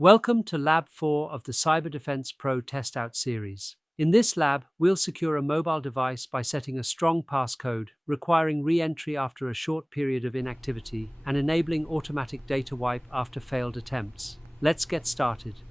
Welcome to Lab 4 of the CyberDefense Pro TestOut series. In this lab, we'll secure a mobile device by setting a strong passcode, requiring re-entry after a short period of inactivity, and enabling automatic data wipe after failed attempts. Let's get started.